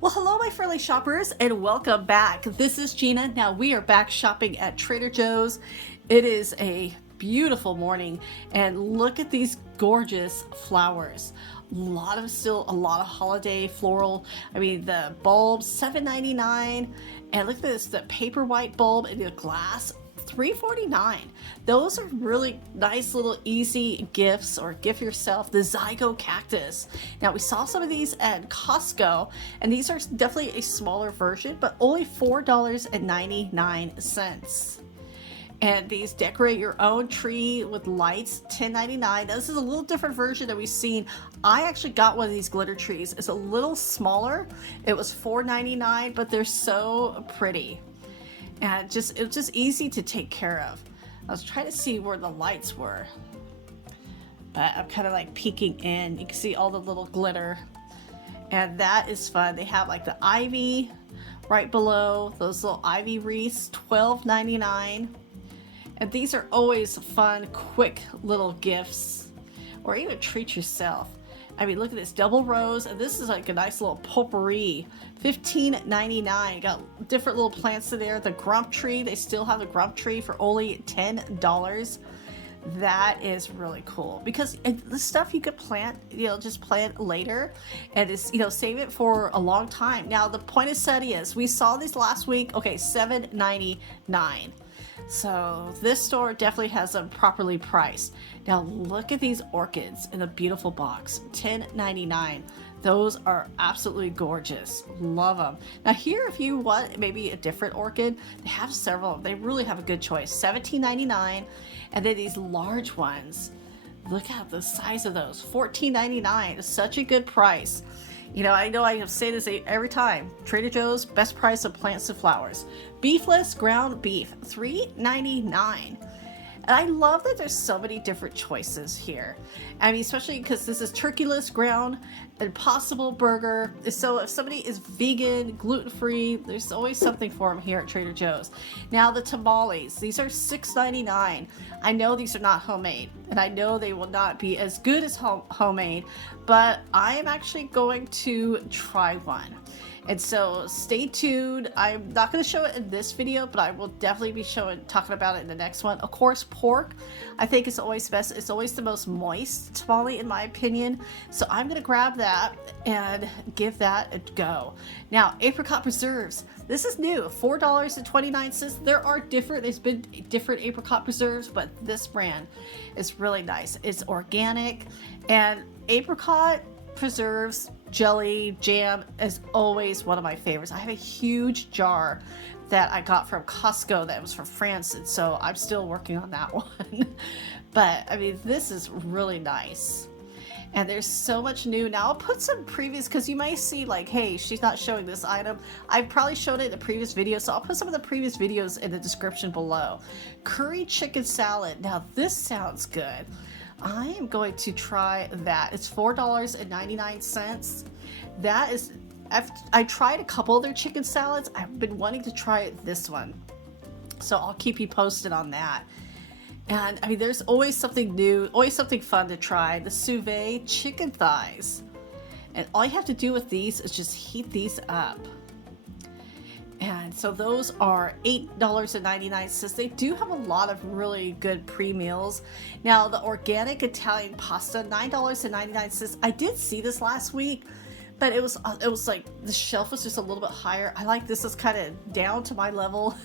Well, hello, my friendly shoppers, and welcome back. This is Gina. Now, we are back shopping at Trader Joe's. It is a beautiful morning, and look at these gorgeous flowers. A lot of holiday floral. I mean, the bulbs, $7.99, and look at this, the paper white bulb in the glass, $3.49. Those are really nice little easy gifts, or gift yourself. The Zygo cactus. Now, we saw some of these at Costco, and these are definitely a smaller version, but only $4.99. And these decorate your own tree with lights, $10.99. This is a little different version that we've seen. I actually got one of these glitter trees. It's a little smaller. It was $4.99, but they're so pretty. And it was just easy to take care of. I was trying to see where the lights were, but I'm kind of like peeking in. You can see all the little glitter, and that is fun. They have like the ivy right below, those little ivy wreaths, $12.99. And these are always fun, quick little gifts, or even treat yourself. I mean, look at this, double rose, and this is like a nice little potpourri, $15.99. Got different little plants in there. The grump tree, they still have the grump tree for only $10. That is really cool, because the stuff you could plant, just plant later, and it's, save it for a long time. Now, the poinsettia is, we saw these last week, okay, $7.99. So this store definitely has them properly priced. Now look at these orchids in a beautiful box, $10.99. Those are absolutely gorgeous. Love them. Now here, if you want maybe a different orchid, they have several. They really have a good choice. $17.99. And then these large ones, look at the size of those, $14.99. It's such a good price. I know I have said this every time. Trader Joe's, best price of plants and flowers. Beefless ground beef, $3.99. And I love that there's so many different choices here. I mean, especially because this is turkeyless ground impossible burger. So if somebody is vegan, gluten-free, there's always something for them here at Trader Joe's. Now the tamales, these are $6.99. I know these are not homemade, and I know they will not be as good as homemade, but I am actually going to try one. And so stay tuned. I'm not going to show it in this video, but I will definitely be talking about it in the next one. Of course, pork, I think is always best. It's always the most moist tamale in my opinion. So I'm going to grab that and give that a go. Now, apricot preserves. This is new, $4.29. There's been different apricot preserves, but this brand is really nice. It's organic, and apricot preserves, jelly, jam is always one of my favorites. I have a huge jar that I got from Costco that was from France, and so I'm still working on that one. But I mean, this is really nice. And there's so much new. Now I'll put some previous, because you might see like, hey, she's not showing this item. I probably showed it in the previous video, so I'll put some of the previous videos in the description below. Curry chicken salad. Now this sounds good. I am going to try that. It's $4.99. That is, I tried a couple of their chicken salads. I've been wanting to try this one, so I'll keep you posted on that. And I mean, there's always something new, always something fun to try. The sous vide chicken thighs, and all you have to do with these is just heat these up. And so those are $8.99. They do have a lot of really good pre-meals. Now the organic Italian pasta, $9.99. I did see this last week, but it was like the shelf was just a little bit higher. I like this is kind of down to my level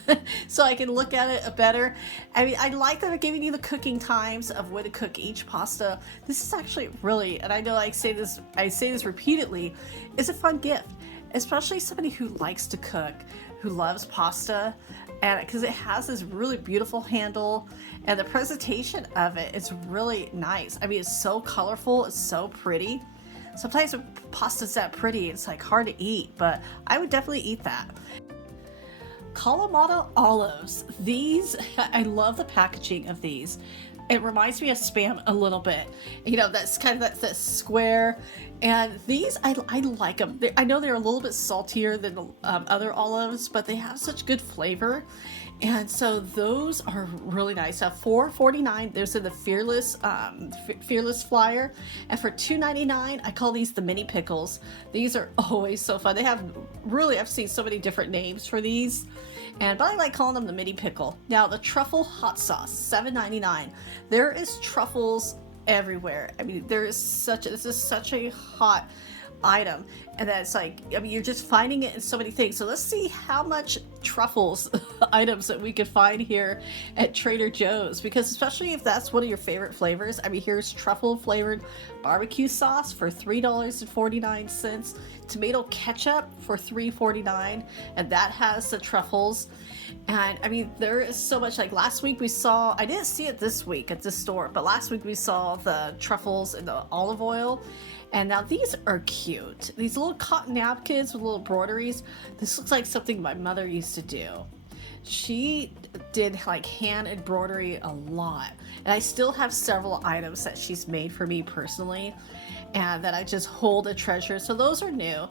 so I can look at it better. I mean, I like that they're giving you the cooking times of when to cook each pasta. This is actually really, and I know I say this repeatedly, it's a fun gift, especially somebody who likes to cook, who loves pasta, and because it has this really beautiful handle, and the presentation of it is really nice. I mean, it's so colorful, it's so pretty. Sometimes when pasta's that pretty, it's like hard to eat, but I would definitely eat that. Kalamata olives. These, I love the packaging of these. It reminds me of Spam a little bit. That's kind of that square. And these, I like them. I know they're a little bit saltier than other olives, but they have such good flavor. And so those are really nice. $4.49. There's in the Fearless flyer, and for $2.99, I call these the mini pickles. These are always so fun. They have really, I've seen so many different names for these. But I like calling them the mini pickle. Now, the truffle hot sauce, $7.99. There is truffles everywhere. I mean, this is such a hot item, and that's like, I mean, you're just finding it in so many things. So let's see how much truffles items that we could find here at Trader Joe's, because especially if that's one of your favorite flavors. I mean, here's truffle flavored barbecue sauce for $3.49, tomato ketchup for $3.49, and that has the truffles. And I mean, there is so much. Like last week we saw, I didn't see it this week at this store, but last week we saw the truffles and the olive oil. And now these are cute. These little cotton napkins with little embroideries. This looks like something my mother used to do. She did like hand embroidery a lot. And I still have several items that she's made for me personally and that I just hold a treasure. So those are new.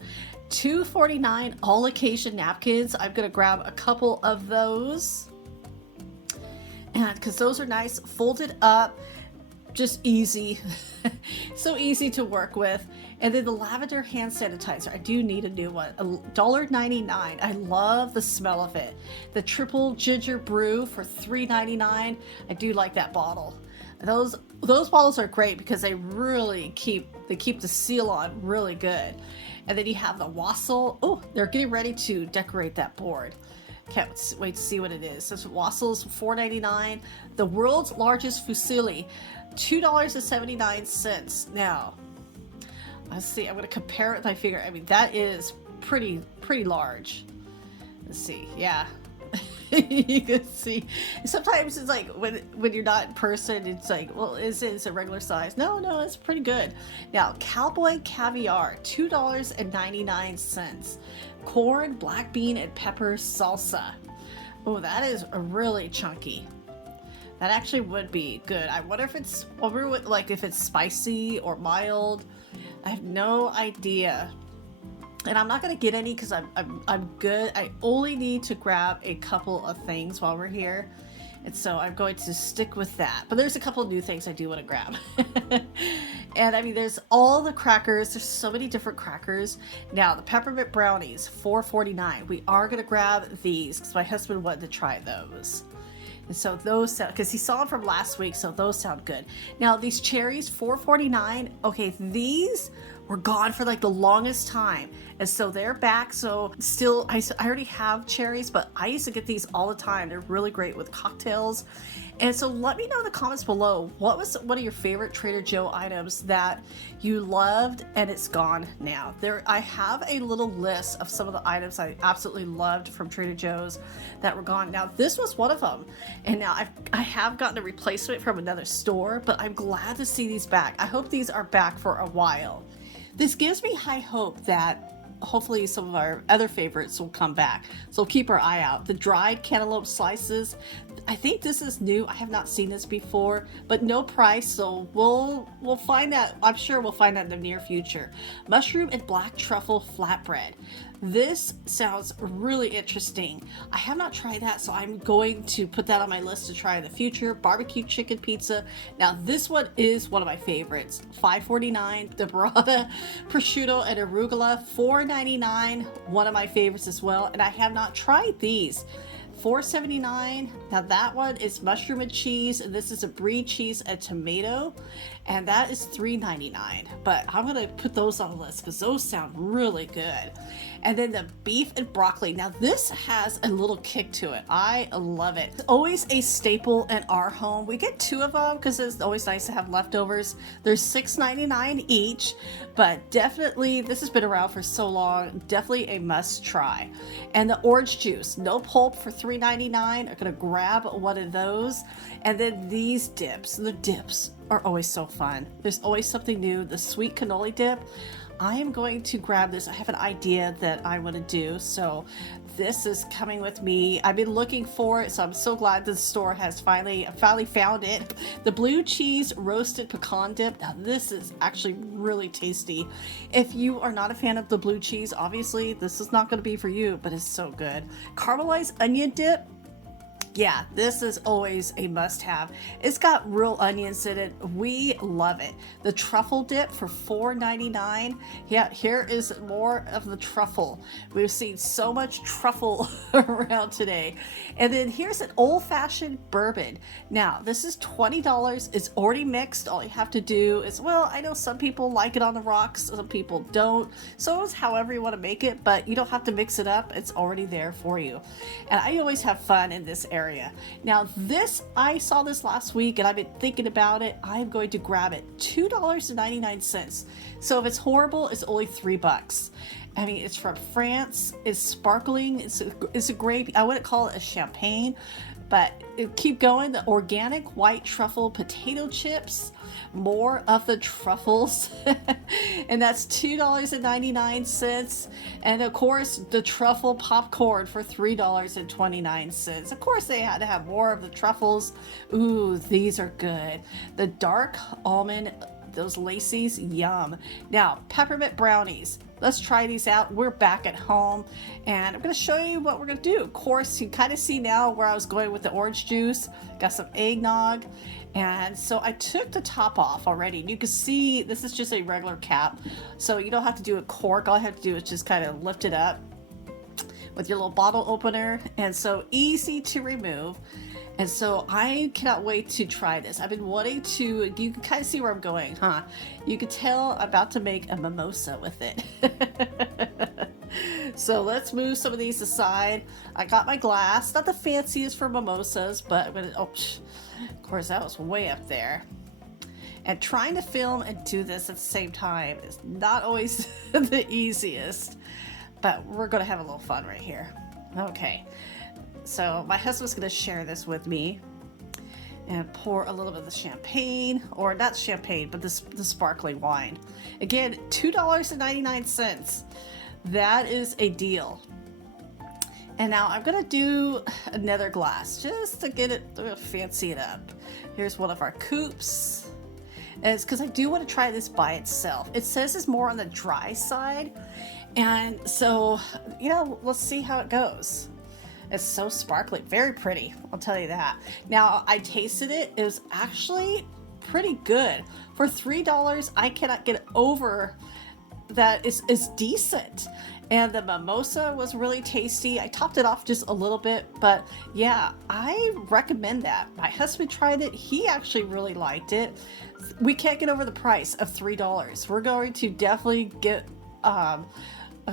$2.49 all occasion napkins. I'm gonna grab a couple of those. And because those are nice, folded up, just easy. So easy to work with. And then the lavender hand sanitizer, I do need a new one. $1.99. I love the smell of it. The triple ginger brew for $3.99. I do like that bottle. Those bottles are great because they really keep the seal on really good. And then you have the wassail. Oh, they're getting ready to decorate that board. Can't wait to see what it is. So wassels, $4.99. The world's largest fusilli, $2.79. Now, let's see. I'm going to compare it with my finger. I mean, that is pretty large. Let's see. Yeah. You can see. Sometimes it's like when you're not in person, it's like, well, is it a regular size? No, it's pretty good. Now, cowboy caviar, $2.99. Corn, black bean, and pepper salsa. Oh, that is really chunky. That actually would be good. I wonder if it's if it's spicy or mild. I have no idea. And I'm not gonna get any because I'm good. I only need to grab a couple of things while we're here. And so I'm going to stick with that. But there's a couple of new things I do want to grab. And I mean, there's all the crackers. There's so many different crackers. Now, the peppermint brownies, $4.49. We are going to grab these because my husband wanted to try those. And so those sound, because he saw them from last week, so those sound good. Now, these cherries, $4.49. Okay, these were gone for like the longest time. And so they're back. So still, I already have cherries, but I used to get these all the time. They're really great with cocktails. And so let me know in the comments below, what was one of your favorite Trader Joe items that you loved and it's gone now? I have a little list of some of the items I absolutely loved from Trader Joe's that were gone. Now, this was one of them. And now I have gotten a replacement from another store, but I'm glad to see these back. I hope these are back for a while. This gives me high hope that hopefully some of our other favorites will come back. So keep our eye out. The dried cantaloupe slices. I think this is new. I have not seen this before, but no price. So we'll find that. I'm sure we'll find that in the near future. Mushroom and black truffle flatbread. This sounds really interesting. I have not tried that, so I'm going to put that on my list to try in the future. Barbecue chicken pizza. Now, this one is one of my favorites. $5.49. The burrata, prosciutto, and arugula. $4.99. One of my favorites as well. And I have not tried these. $4.79. Now that one is mushroom and cheese, and this is a brie cheese and tomato, and that is $3.99. But I'm gonna put those on the list because those sound really good. And then the beef and broccoli. Now this has a little kick to it. I love it. It's always a staple in our home. We get two of them because it's always nice to have leftovers. They're $6.99 each, but definitely this has been around for so long. Definitely a must try. And the orange juice, no pulp, for $3.99. I'm gonna grab one of those. And then these dips. The dips are always so fun. There's always something new. The sweet cannoli dip. I am going to grab this. I have an idea that I want to do, so this is coming with me. I've been looking for it, so I'm so glad the store has finally found it. The blue cheese roasted pecan dip. Now this is actually really tasty. If you are not a fan of the blue cheese, obviously this is not going to be for you, but it's so good. Caramelized onion dip. Yeah, this is always a must-have. It's got real onions in it. We love it. The truffle dip for $4.99. Yeah, here is more of the truffle. We've seen so much truffle around today. And then here's an old-fashioned bourbon. Now, this is $20. It's already mixed. All you have to do is, well, I know some people like it on the rocks, some people don't. So it's however you want to make it, but you don't have to mix it up. It's already there for you. And I always have fun in this area. Now this, I saw this last week and I've been thinking about it. I'm going to grab it. $2.99. So if it's horrible, it's only $3. I mean, it's from France. It's sparkling. It's a grape. I wouldn't call it a champagne, but keep going. The organic white truffle potato chips, more of the truffles, and that's $2.99. And of course, the truffle popcorn for $3.29. Of course, they had to have more of the truffles. Ooh, these are good. The dark almond, those lacies, yum. Now, peppermint brownies. Let's try these out. We're back at home and I'm going to show you what we're going to do. Of course, you kind of see now where I was going with the orange juice. Got some eggnog. And so I took the top off already. And you can see this is just a regular cap. So you don't have to do a cork. All I have to do is just kind of lift it up with your little bottle opener. And so easy to remove. And so I cannot wait to try this. I've been wanting to, you can kind of see where I'm going, huh? You can tell I'm about to make a mimosa with it. So let's move some of these aside. I got my glass, not the fanciest for mimosas, but I'm gonna, of course that was way up there. And trying to film and do this at the same time is not always the easiest, but we're gonna have a little fun right here. Okay. So my husband's going to share this with me and pour a little bit of the champagne, or not champagne, but the sparkling wine. Again, $2.99. That is a deal. And now I'm going to do another glass just to get it, to fancy it up. Here's one of our coupes. And it's because I do want to try this by itself. It says it's more on the dry side. And so, you know, let's see how it goes. It's so sparkly, very pretty, I'll tell you that. Now, I tasted it. It was actually pretty good. For $3, I cannot get over that. It's decent. And the mimosa was really tasty. I topped it off just a little bit, but yeah, I recommend that. My husband tried it. He actually really liked it. We can't get over the price of $3. We're going to definitely get a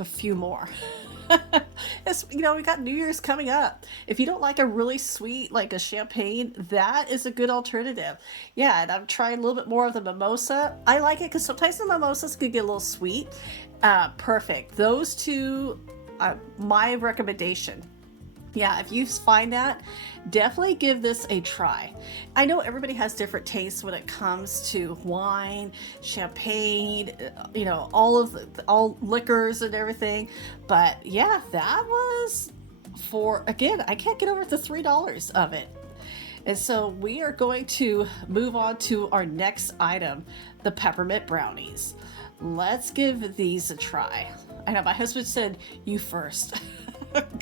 few more. It's, you know, we got New Year's coming up. If you don't like a really sweet, like a champagne, that is a good alternative. Yeah, and I'm trying a little bit more of the mimosa. I like it because sometimes the mimosas can get a little sweet. Perfect. Those two, my recommendation. Yeah, if you find that, definitely give this a try. I know everybody has different tastes when it comes to wine, champagne, you know, all liquors and everything. But yeah, that was for, again, I can't get over the $3 of it. And so we are going to move on to our next item, the peppermint brownies. Let's give these a try. I know my husband said, you first.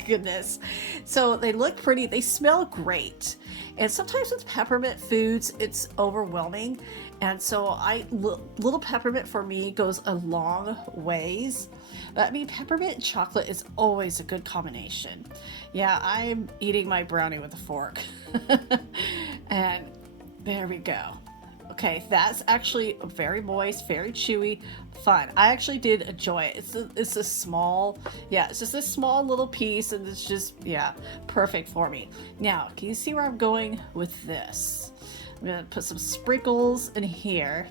Goodness. So they look pretty. They smell great. And sometimes with peppermint foods, it's overwhelming. And so little peppermint for me goes a long ways. But I mean, peppermint and chocolate is always a good combination. Yeah, I'm eating my brownie with a fork. And there we go. Okay, that's actually very moist, very chewy, fun. I actually did enjoy it. It's a small, yeah, it's just a small little piece, and it's just, yeah, perfect for me. Now, can you see where I'm going with this? I'm gonna put some sprinkles in here.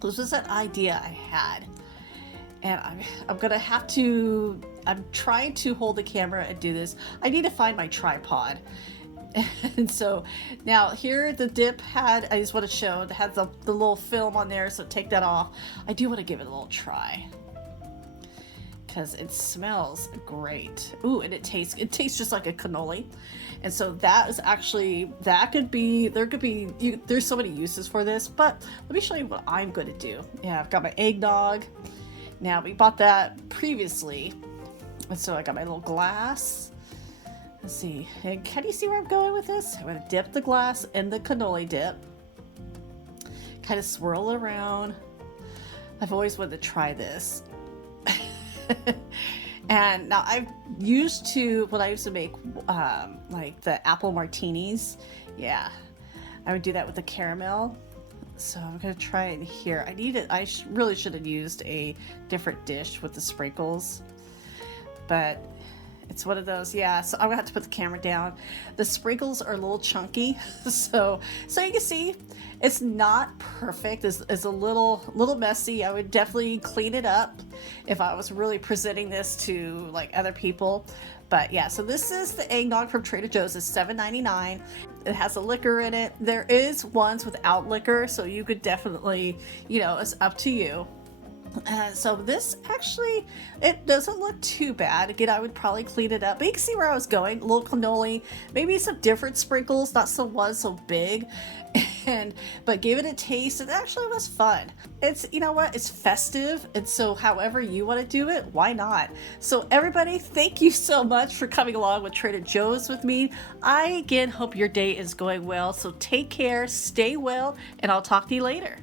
This was an idea I had. And I'm gonna have to, I'm trying to hold the camera and do this. I need to find my tripod. And so now here the dip had, I just want to show, it had the little film on there, so take that off. I do want to give it a little try because it smells great. Ooh, and it tastes just like a cannoli. And so that is actually, there's so many uses for this, but let me show you what I'm going to do. Yeah, I've got my eggnog. Now we bought that previously. And so I got my little glass. Let's see, and can you see where I'm going with this? I'm going to dip the glass in the cannoli dip, kind of swirl it around. I've always wanted to try this. And now when I used to make like the apple martinis, yeah, I would do that with the caramel. So I'm gonna try it here. I really should have used a different dish with the sprinkles, but it's one of those, yeah. So I'm gonna have to put the camera down. The sprinkles are a little chunky, so you can see it's not perfect. It's a little messy. I would definitely clean it up if I was really presenting this to like other people. But yeah, so this is the eggnog from Trader Joe's. It's $7.99. It has a liquor in it. There is ones without liquor, so you could definitely, it's up to you. So this actually, it doesn't look too bad. Again, I would probably clean it up, but you can see where I was going. A little cannoli, maybe some different sprinkles, not so big, but gave it a taste. It actually was fun. It's, it's festive, and so however you want to do it, why not? So everybody, thank you so much for coming along with Trader Joe's with me. I again hope your day is going well. So take care, stay well, and I'll talk to you later.